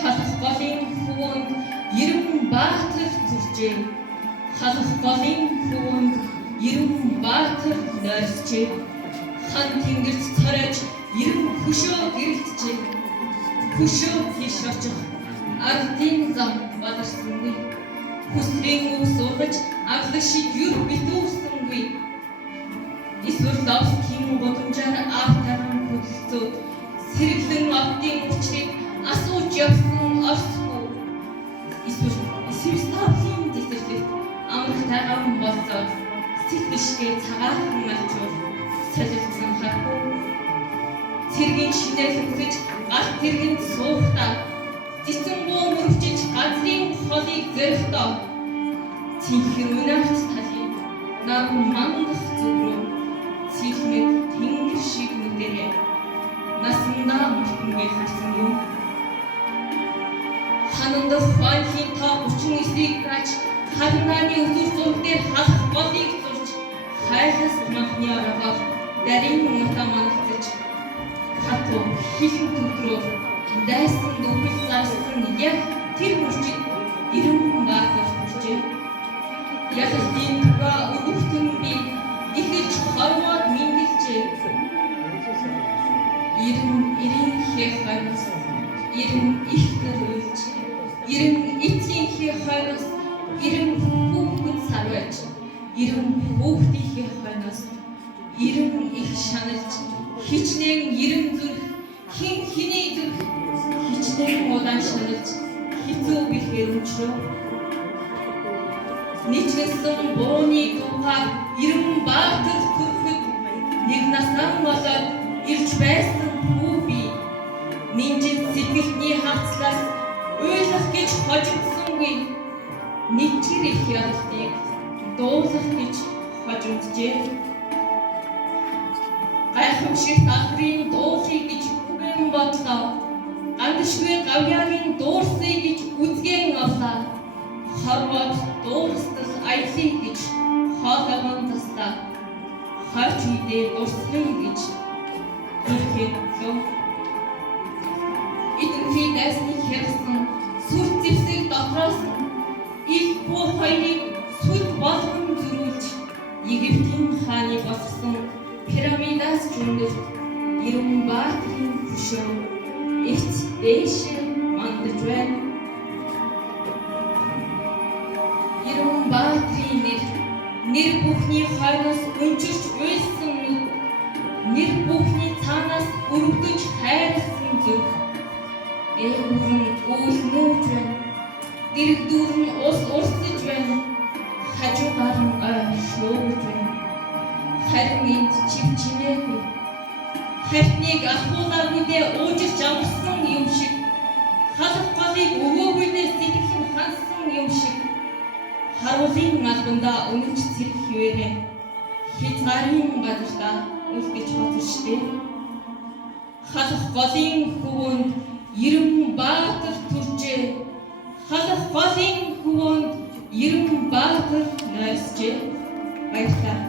халах голын хөвөнд Ирэн Баатар зүржээ. Халах голын хөвөнд Ирэн Баатар нойрсжээ. Хан тэнгэрт царайж Ирэн хөшөө гэрэлтжээ. Хөшөө тийш очих ардын зам бадарсангүй. Хүсрийн өвс ургаж авлагшид юр битүүрсэнгүй. Эсвэл ловскийн годамжаар автаран хөдөлцөөд сэргэлэн автын учрыг асууж явсан орсгүй. Эсвэл ставлын дэвтэрлэгт амрагтайган болцоод сэтгэшгээ цагаахан ачуур солилцсон хатгүй. Цэргийн шинээр хүсэж галт тэргэнд суухдаа цэцэнгөө мөрөвчиж газрын холыг зөрөхдөө цэнхэр үнаагч талын нар мандах зүрөө цэлмэд тэнгэр шиг нүдэрээ насандаа мөртөнгээ харсан юм. Ханандах банхийн та 39-ийг гаж харнааны өдөр зург дээр халах голыг зурж хайлас махны аргаар дарин мутаа манагтаж хатуу хийхэн төдрөө дайсан дүүбэл зарсан яг тэр мөрчид Ирэн Баатар хүрчээ. Яг тийм туга өгөхтөн би ихэж хармаад мэндэлжээ. Ирэн хойноос Ирэн их гэрүүлж Ирэн эцгийнхээ хойноос Ирэн хүүхэд сарваж Ирэн хүүхдийнхээ хойноос Ирэн их шаналж хичнээн Ирэн зүрх хин хиний зүрх хичнээн удаан шаналж хэцүү гэхээр өчрөө нийцсэн бооны дуугаар Ирэн Баатар төрөхөд нэг насаа болоод ирж байсан хүү би минжин сэтгэлтний хавцлаас уйлах гэж хожигдсангүй нэг чир их ялтыг дуулах гэж хожигджээ. Гайхамшигт ахрын дуулыг гэж үгэн бодлоо. Андашгүй гавьяагийн дуурсыг гэж үзгэн авлаа. Хорвоод дуурстал аялыг гэж хоолойгон таслаа. Хавч үедээ дурсхын гэж төрхөд лөө. Эдэнхий дайсны хэрсэн сүр зэвсэг дотроос их буу хоёрыг сүд болгон зөрүүлж Египтийн хааны босгосон пирамидаас жүндэрт Ирэн Баатарын хөшөө эцс дээшээ мандаж байна. Ирэн Баатарын нэр бүхний хойноос өнчирч уйлсан нүд, нэр бүхний цаанаас өргөдөж хайрлсан зүрх. Эгүүрэн үүлнөөж байна. Дэрэгдүүр нь ус урсаж байна. Хажуугаар нь шуугж байна. Харин энд чивчнээгүй. Хартныг ахуулаагүйдээ уужирч амарсан юм шиг. Халах голыг өгөөгүйдээ сэтгэл нь хансан юм шиг. Харуулын албандаа өнөж зэрэг хിവэрээ хязгаарын газартаа үлдэж батштэй. Халах голын хөвөнд Ирэн Баатар төржээ. Халах голын хөвөнд Ирэн Баатар нойрсжээ. Баярлалаа.